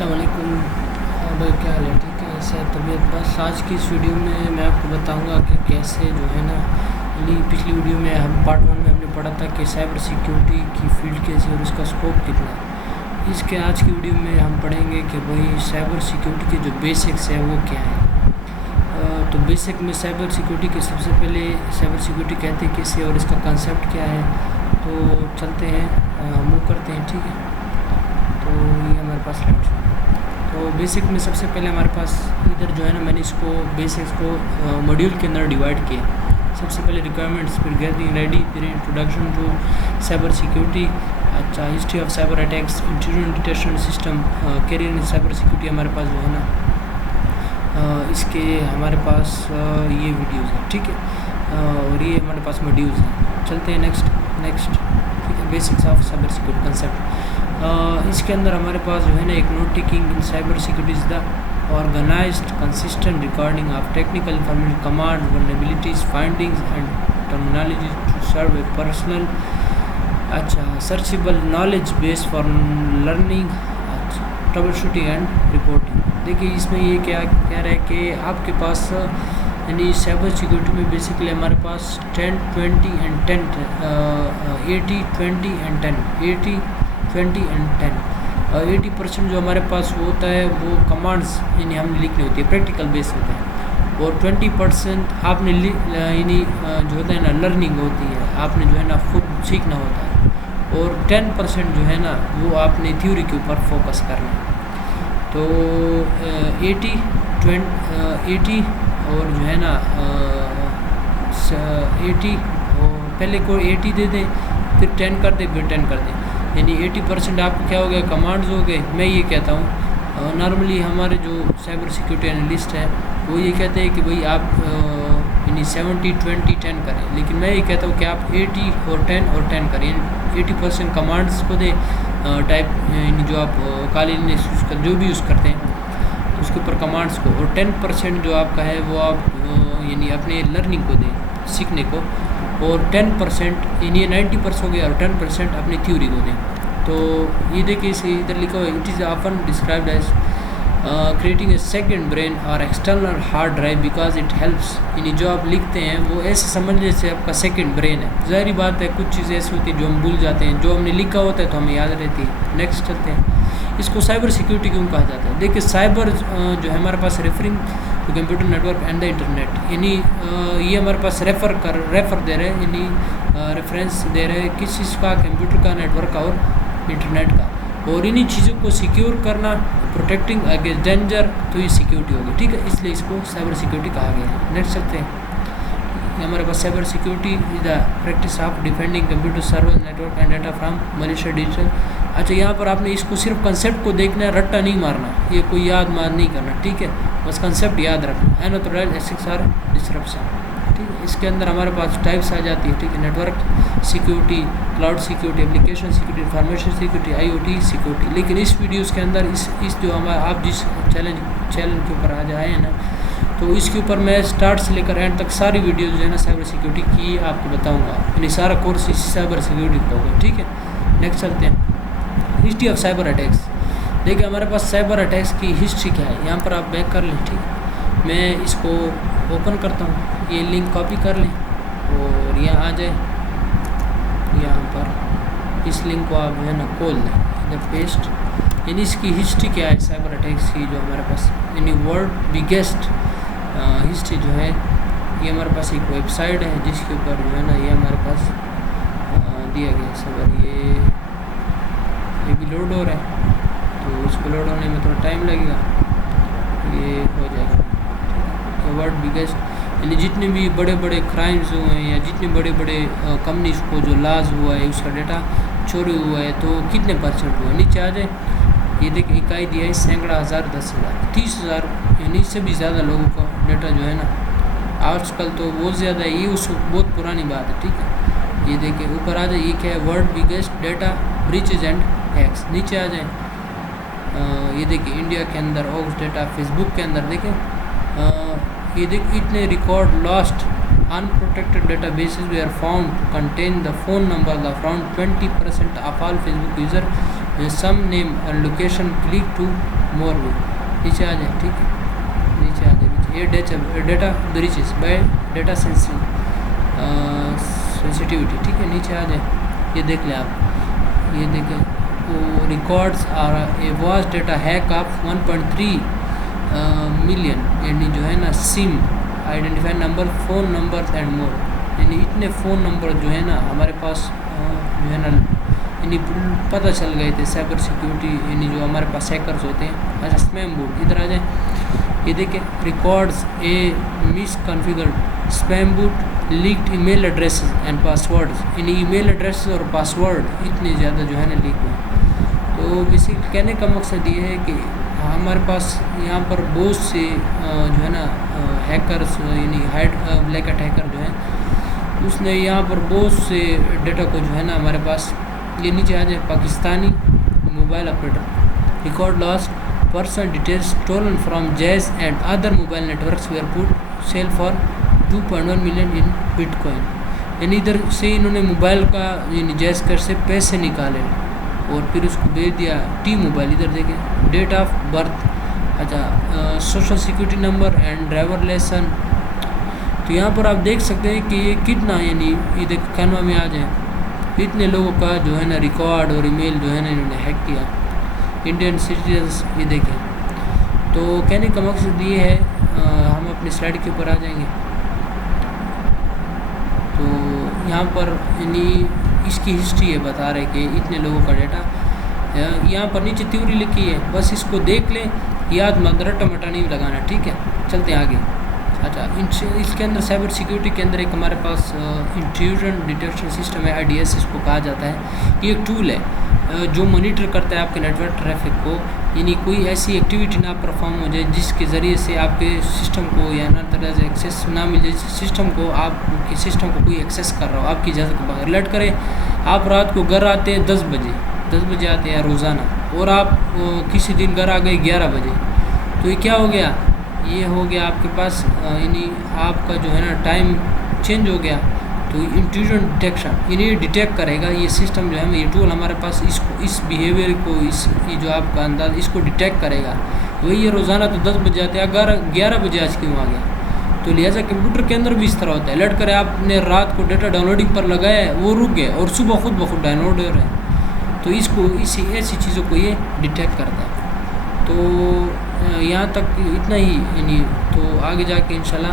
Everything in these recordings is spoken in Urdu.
السلام علیکم بھائی، کیا حال ہے؟ ٹھیک ہے، صحت طبیعت؟ بس آج کی اس ویڈیو میں آپ کو بتاؤں گا کہ کیسے جو ہے نا پچھلی ویڈیو میں ہم پارٹ 1 میں ہم نے پڑھا تھا کہ سائبر سیکیورٹی کی فیلڈ کیسی اور اس کا اسکوپ کتنا ہے۔ اس کے آج کی ویڈیو میں ہم پڑھیں گے کہ بھائی سائبر سیکیورٹی کے جو بیسکس ہیں وہ کیا ہیں۔ تو بیسک میں سائبر سیکیورٹی کے سب سے پہلے سائبر سیکیورٹی کہتے ہیں کسے اور اس کا کنسیپٹ کیا ہے۔ تو چلتے ہیں، موو کرتے ہیں، ٹھیک ہے۔ تو یہ ہمارے پاس سلائڈ شو ہے۔ تو بیسک میں سب سے پہلے ہمارے پاس ادھر جو ہے نا میں نے اس کو بیسکس کو ماڈیول کے اندر ڈیوائڈ کیا۔ سب سے پہلے ریکوائرمنٹس، پھر گیدرنگ ریڈی، پھر انٹروڈکشن ٹو سائبر سیکیورٹی، اچھا history of cyber attacks, introduction detection system, career in cyber security ہمارے پاس جو ہے نا اس کے ہمارے پاس یہ ویڈیوز ہیں، ٹھیک ہے، اور یہ ہمارے پاس ماڈیولز ہیں۔ چلتے ہیں نیکسٹ، ٹھیک ہے۔ Basics of cyber security concept, اس کے اندر ہمارے پاس جو ہے نا ایک note taking in cyber security is the organised consistent recording of technical information, command, vulnerabilities, findings and terminology to serve a personal searchable knowledge base for learning, troubleshooting and reporting. دیکھیے اس میں یہ کیا کہہ رہا ہے کہ آپ کے پاس یعنی سائبر سیکیورٹی میں بیسکلی ہمارے پاس 10 20 اینڈ 10 80 20 اینڈ 10 80 20 اینڈ 10 80% جو ہمارے پاس ہوتا ہے وہ کمانڈز یعنی ہم نے لکھنی ہوتی ہے، پریکٹیکل بیس ہوتا ہے، اور 20% آپ نے یعنی جو ہوتا ہے نا لرننگ ہوتی ہے، آپ نے جو ہے نا خود سیکھنا ہوتا ہے، اور 10% جو ہے نا وہ آپ نے تھیوری کے اوپر فوکس کرنا ہے۔ تو 80 اور جو ہے نا 80 پہلے کو 80 دے دیں، پھر 10 کر دیں، پھر 10 کر دیں، یعنی 80% آپ کو کیا ہو گیا، کمانڈز ہو گئے۔ میں یہ کہتا ہوں نارملی ہمارے جو سائبر سیکیورٹی انالسٹ ہیں وہ یہ کہتے ہیں کہ بھئی آپ یعنی 70 20 10 کریں، لیکن میں یہ کہتا ہوں کہ آپ 80 اور 10 کریں، یعنی 80% کمانڈز کو دیں ٹائپ، یعنی جو آپ قالین جو بھی یوز کرتے ہیں اس کے اوپر کمانڈز کو، اور 10% جو آپ کا ہے وہ آپ یعنی اپنے لرننگ کو دیں، سیکھنے کو، اور 10% یعنی 90% ہو گیا، اور 10% اپنی تھیوری کو دیں۔ تو یہ دیکھیں اسے ادھر لکھا ہوا ہے، it is often described as creating a second brain اور external hard drive because it helps, یعنی جو آپ لکھتے ہیں وہ ایسے سمجھ جیسے آپ کا سیکنڈ برین ہے۔ ظاہری بات ہے کچھ چیزیں ایسی ہوتی ہیں جو ہم بھول جاتے ہیں، جو ہم نے لکھا ہوتا ہے تو ہمیں یاد رہتی ہے۔ نیکسٹ چلتے ہیں، اس کو سائبر سیکیورٹی کیوں کہا جاتا ہے؟ دیکھیں سائبر جو ہے ہمارے پاس referring to computer network and the internet, یعنی یہ ہمارے پاس ریفر دے رہے ہیں، یعنی ریفرنس دے رہے ہیں کس چیز کا، کمپیوٹر کا، نیٹورک کا اور انٹرنیٹ کا، اور انہی چیزوں کو سیکیور کرنا، پروٹیکٹنگ اگینسٹ ڈینجر، تو یہ سیکیورٹی ہوگی، ٹھیک ہے، اس لیے اس کو سائبر سیکیورٹی کہا گیا ہے۔ نیکسٹ چلتے ہیں، ہمارے پاس cyber security is the practice of defending computer server network and data from malicious digital. اچھا یہاں پر آپ نے اس کو صرف کنسیپٹ کو دیکھنا ہے، رٹا نہیں مارنا، یہ کوئی یاد نہیں کرنا، ٹھیک ہے، بس کنسیپٹ یاد رکھنا۔ انآتھورائزڈ ایکسس اور ڈسرپشن، ٹھیک ہے، اس کے اندر ہمارے پاس ٹائپس آ جاتی ہے، ٹھیک ہے، network security, cloud security, application security, information security, I O T security. لیکن اس ویڈیوز کے اندر اس جو آپ جس چیلنج کے اوپر آ جائیں نا، تو اس کے اوپر میں اسٹارٹ سے لے کر اینڈ تک ساری ویڈیوز جو ہے نا سائبر سیکیورٹی کی آپ کو بتاؤں گا، یعنی سارا کورس اس سائبر سیکیورٹی کا ہوگا، ٹھیک ہے۔ نیکسٹ چلتے ہیں، ہسٹری آف سائبر اٹیکس۔ دیکھیں ہمارے پاس سائبر اٹیکس کی ہسٹری کیا ہے، یہاں پر آپ بیک کر لیں، ٹھیک ہے، میں اس کو اوپن کرتا ہوں، یہ لنک کاپی کر لیں اور یہاں آ جائے، یہاں پر اس لنک کو آپ جو ہے نا کھول دیں، ادھر پیسٹ، یعنی اس کی ہسٹری کیا ہے سائبر اٹیکس کی جو ہمارے پاس، یعنی ورلڈ بگیسٹ ہسٹری جو ہے، یہ ہمارے پاس ایک ویب سائٹ ہے جس کے اوپر جو ہے نا یہ ہمارے پاس دیا گیا سائبر، یہ بھی لوڈ ہو رہا ہے، تو اس کو لوڈ ہونے میں تھوڑا ٹائم لگے گا، یہ ہو جائے گا، ٹھیک ہے۔ ورلڈ بگیسٹ یعنی جتنے بھی بڑے بڑے کرائمز ہوئے ہیں یا جتنے بڑے بڑے کمپنیز کو جو لاز ہوا ہے اس کا ڈیٹا چوری ہوا ہے تو کتنے پرسنٹ ہوا ہے، نیچے آ جائے، یہ دیکھیں اکائی دیا ہے 10,000 10,000 30,000، یعنی اس سے بھی زیادہ لوگوں کا ڈیٹا جو ہے نا آج کل تو بہت زیادہ ہے، یہ اس بہت پرانی بات ہے، ٹھیک ہے۔ یہ دیکھیں اوپر آ جائے، یہ کیا ہے، world biggest data breaches and hacks, نیچے آ جائیں، یہ دیکھیں انڈیا کے اندر اوکس ڈیٹا، فیس بک کے اندر دیکھیں، یہ دیکھ اتنے record last unprotected databases were found to contain the phone number of around 20% of all Facebook users with some name and location. Click to مور بھی نیچے آ جائیں، ٹھیک ہے، نیچے آ جائیں نیچے. یہ data breaches by data sensitivity, ٹھیک ہے، نیچے آ جائیں. یہ دیکھ لیں آپ، یہ دیکھیں وہ records are a was data hack of 1.3 million, یعنی جو ہے نا SIM identify number, phone number and more, یعنی اتنے فون نمبر جو ہے نا ہمارے پاس جو ہے نا یعنی پتہ چل گئے تھے سائبر سیکیورٹی، یعنی جو ہمارے پاس ہیکرز ہوتے ہیں. اچھا اسپیم بوٹ ادھر آ جائیں. یہ دیکھیں records a misconfigured spam bot leaked email addresses and passwords, یعنی ای میل ایڈریسز اور پاسورڈ اتنے زیادہ جو ہے نا لیک ہوئے. تو بیسک کہنے کا مقصد یہ ہے کہ ہمارے پاس یہاں پر بہت سے جو ہے نا ہیکرز، یعنی بلیک ہیٹ ہیکر جو ہیں، اس نے یہاں پر بہت سے ڈیٹا کو جو ہے نا ہمارے پاس. یہ نیچے آ جائے Pakistani mobile operator record last person details stolen from Jazz and other mobile networks were put sale for 2.1 million in bitcoin, یعنی ادھر سے انہوں نے موبائل کا یعنی جیز کر سے پیسے نکالے اور پھر اس کو بھیج دیا ٹی موبائل. ادھر دیکھیں ڈیٹ آف برتھ، اچھا social security number and driver licence. تو یہاں پر آپ دیکھ سکتے ہیں کہ یہ کتنا، یعنی یہ دیکھ کینوا میں آ جائیں، اتنے لوگوں کا جو ہے نا ریکارڈ اور ای میل جو ہے نا انہوں نے ہیک کیا. انڈین سٹیزنس یہ دیکھیں. تو کہنے کا مقصد یہ ہے، ہم اپنی سلائڈ کے اوپر آ جائیں گے. تو یہاں پر یعنی اس کی ہسٹری ہے بتا رہے کہ اتنے لوگوں کا ڈیٹا، یہاں پر نیچے تھیوری لکھی ہے، بس اس کو دیکھ لیں، یاد مت رٹا مٹا نہیں لگانا، ٹھیک ہے. چلتے ہیں آگے. اچھا اس کے اندر سائبر سیکیورٹی کے اندر ایک ہمارے پاس انٹروژن ڈیٹیکشن سسٹم ہے، IDS اس کو کہا جاتا ہے. یہ ایک ٹول ہے جو مانیٹر کرتا ہے آپ کے نیٹ ورک ٹریفک کو، یعنی کوئی ایسی ایکٹیویٹی نہ پرفارم ہو جائے جس کے ذریعے سے آپ کے سسٹم کو یا نہ طرح سے ایکسیس نہ مل جائے، سسٹم کو آپ کے سسٹم کو کوئی ایکسیس کر رہا ہو آپ کی اجازت کے بغیر. لیٹ کرے آپ رات کو گھر آتے ہیں 10 بجے آتے ہیں روزانہ، اور آپ کسی دن گھر آ گئے 11 بجے، تو یہ کیا ہو گیا؟ یہ ہو گیا آپ کے پاس یعنی آپ کا جو ہے نا ٹائم چینج ہو گیا. تو انٹروژن ڈیٹیکشن یعنی یہ ڈیٹیکٹ کرے گا، یہ سسٹم جو ہے یہ ٹول ہمارے پاس اس بیہیویئر کو، یہ جو آپ کا انداز اس کو ڈیٹیکٹ کرے گا. وہی یہ روزانہ تو 10 بجے آتے ہیں، 11 بجے آج کیوں آ گیا؟ تو لہٰذا کمپیوٹر کے اندر بھی اس طرح ہوتا ہے. لیٹ کرے آپ نے رات کو ڈیٹا ڈاؤن لوڈنگ پر لگایا ہے، وہ رک گئے اور صبح خود بخود ڈاؤن لوڈ ہو رہا ہے. تو اس کو ایسی چیزوں کو یہ ڈیٹیکٹ کرتا ہے. تو یہاں تک اتنا ہی، یعنی تو آگے جا کے انشاءاللہ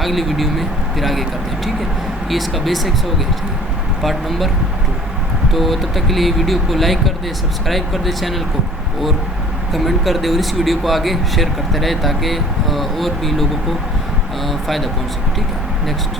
اگلی ویڈیو میں پھر آگے کرتے ہیں، ٹھیک ہے. یہ اس کا بیسکس ہو گیا، ٹھیک ہے، پارٹ نمبر 2. تو تب تک کے لیے ویڈیو کو لائک کر دیں، سبسکرائب کر دیں چینل کو، اور کمنٹ کر دیں، اور اس ویڈیو کو آگے شیئر کرتے رہے تاکہ اور بھی لوگوں کو فائدہ پہنچ سکے، ٹھیک ہے. نیکسٹ